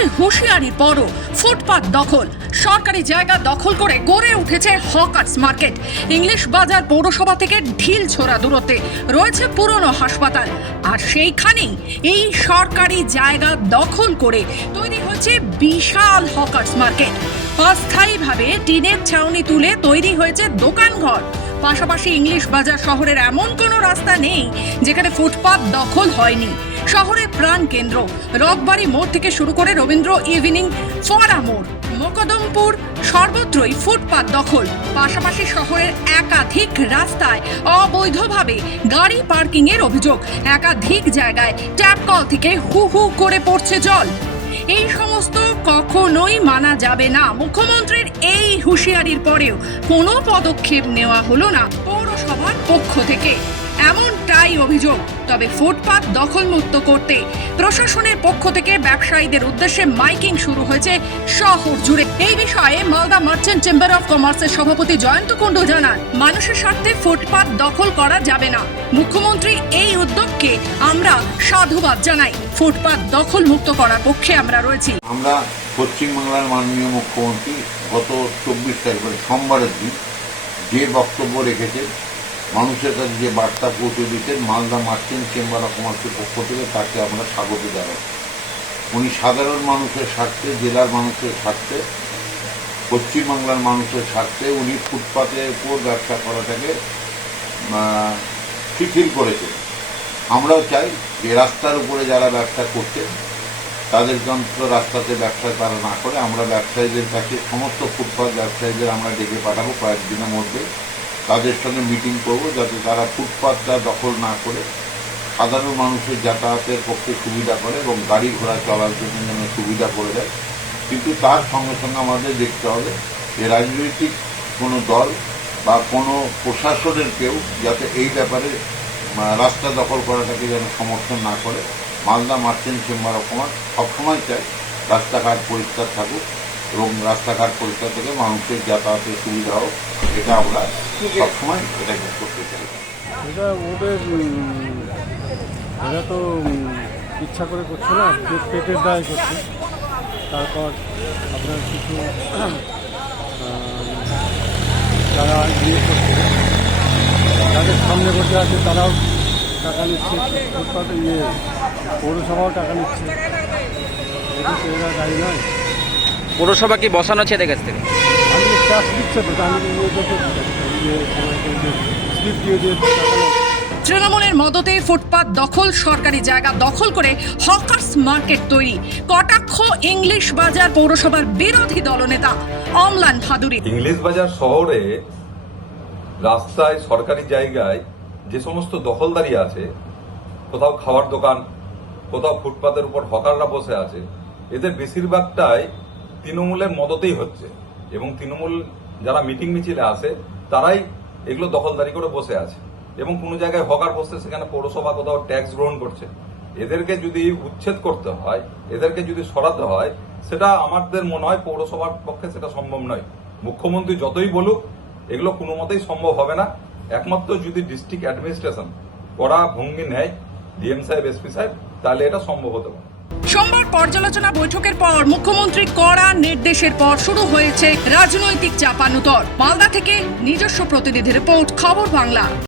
মুখ্যমন্ত্রীর হুঁশিয়ারির পরও ফুটপাত দখল, সরকারি জায়গা দখল করে গড়ে উঠেছে হকার্স মার্কেট। ইংলিশ বাজার পৌরসভা থেকে ঢিল ছোড়া দূরত্বে রয়েছে পুরনো হাসপাতাল, আর সেইখানেই এই সরকারি জায়গা দখল করে তৈরি হয়েছে বিশাল হকার্স মার্কেট। অস্থায়ীভাবে টিনের ছাউনি তুলে তৈরি হয়েছে দোকানঘর। পাশাপাশি ইংলিশ বাজার শহরের এমন কোনো রাস্তা নেই যেখানে ফুটপাত দখল হয়নি। শহরের প্রাণ কেন্দ্র রথবাড়ি মোড় থেকে শুরু করে রবীন্দ্র ইভিনিং ফোয়ারা মোড়, মকদমপুর, সর্বত্রই ফুটপাত দখল। পাশাপাশি শহরের একাধিক রাস্তায় অবৈধভাবে গাড়ি পার্কিং এর অভিযোগ। একাধিক জায়গায় ট্যাপ কল থেকে হু হু করে পড়ছে জল। এই সমস্ত কখনোই মানা যাবে না। মুখ্যমন্ত্রীর এই হুঁশিয়ারির পরেও কোনো পদক্ষেপ নেওয়া হলো না পৌরসভার পক্ষ থেকে, এমনটাই অভিযোগ। তবে ফুটপাত দখলমুক্ত করতে প্রশাসনের পক্ষ থেকে ব্যবসায়ীদের উদ্দেশ্যে মাইকিং শুরু হয়েছে শহর জুড়ে। এই বিষয়ে মালদা মার্চেন্ট চেম্বার অফ কমার্সের সভাপতি জয়ন্ত কুণ্ডু জানান, মানুষের স্বার্থে ফুটপাত দখল করা যাবে না। মুখ্যমন্ত্রী এই উদ্যোগকে আমরা সাধুবাদ জানাই। ফুটপাত দখল মুক্ত করার পক্ষে আমরা রয়েছি। আমরা পশ্চিমবাংলার মাননীয় মুখ্যমন্ত্রী গত 24 তারিখ সোমবারের দিন যে বক্তব্য রেখেছেন, মানুষের কাছে যে বার্তা পৌঁছে দিতেন, মালদা মার্চেন্ট চেম্বার অফ কমার্সের পক্ষ থেকে তাকে আমরা স্বাগত জানাই। উনি সাধারণ মানুষের স্বার্থে, জেলার মানুষের স্বার্থে, পশ্চিমবাংলার মানুষের স্বার্থে উনি ফুটপাতের উপর ব্যবসা করাটাকে শিথিল করেছেন। আমরাও চাই যে রাস্তার উপরে যারা ব্যবসা করছেন তাদেরকে অন্তত রাস্তাতে ব্যবসা তারা না করে, আমরা ব্যবসায়ীদের কাছে সমস্ত ফুটপাত ব্যবসায়ীদের আমরা ডেকে পাঠাবো কয়েকদিনের মধ্যে। তাদের সঙ্গে মিটিং করব যাতে তারা ফুটপাতটা দখল না করে সাধারণ মানুষের যাতায়াতের পক্ষে সুবিধা করে এবং গাড়ি ঘোড়া চলার জন্য যেন সুবিধা করে দেয়। কিন্তু তার সঙ্গে সঙ্গে আমাদের দেখতে হবে যে রাজনৈতিক কোনো দল বা কোনো প্রশাসনের কেউ যাতে এই ব্যাপারে রাস্তা দখল করাটাকে যেন সমর্থন না করে। Malda merchant chamber of commerce সবসময় চাই রাস্তাঘাট পরিষ্কার থাকুক এবং রাস্তাঘাট পরিষ্কার থেকে মানুষের যাতায়াতের সুবিধা হোক, এটা আমরা সবসময় এটাকে করতে চাই। এটা এরা তো ইচ্ছা করে করছে না, পেটের দায় করছে। তারপর আপনার কিছু যারা ইয়ে করছে, যাদের সামনে বসে আছে তারাও টাকা নিচ্ছে, ফুটপাতে পৌরসভাও টাকা নিচ্ছে। এটা তো এরা দায়ী নয়। পৌরসভা কি বসানো হচ্ছে এদের কাছ থেকে? আমি ট্যাক্স দিচ্ছে তো, আমি স্লিপ দিয়ে দিয়ে টাকা। তৃণমূলের মদতে ফুটপাত দখল, সরকারি জায়গা দখল করে হকার্স মার্কেট তৈরি। কটাক্ষ ইংলিশ বাজার পৌরসভার বিরোধী দলনেতা অমলান ভাদুরী। ইংলিশ বাজার শহরে রাস্তায়, সরকারি জায়গায় যে সমস্ত দখলদারি আছে, কোথাও খাবার দোকান, কোথাও ফুটপাতের উপর হকাররা বসে আছে, এদের বেশিরভাগটাই তৃণমূলের মদতেই হচ্ছে। এবং তৃণমূল যারা মিটিং মিছিলে আসে তারাই এগুলো দখলদারি করে বসে আছে। এবং কোনো জায়গায় হকার বসছে, সেখানে পৌরসভা কোথাও ট্যাক্স গ্রহণ করছে। এদেরকে যদি উচ্ছেদ করতে হয়, এদেরকে যদি সরাতে হয়, সেটা আমাদের মনে হয় পৌরসভার পক্ষে সেটা সম্ভব নয়। মুখ্যমন্ত্রী যতই বলুক, এগুলো কোনো মতেই সম্ভব হবে না। একমাত্র যদি ডিস্ট্রিক্ট অ্যাডমিনিস্ট্রেশন কড়া ভঙ্গি নেয়, ডিএম সাহেব, এসপি সাহেব, তাহলে এটা সম্ভব হতে পারে। সোমবার পর্যালোচনা বৈঠকের পর মুখ্যমন্ত্রীর কড়া নির্দেশের পর শুরু হয়েছে রাজনৈতিক চাপানুতর। মালদা থেকে নিজস্ব প্রতিনিধি রিপোর্ট, খবর বাংলা।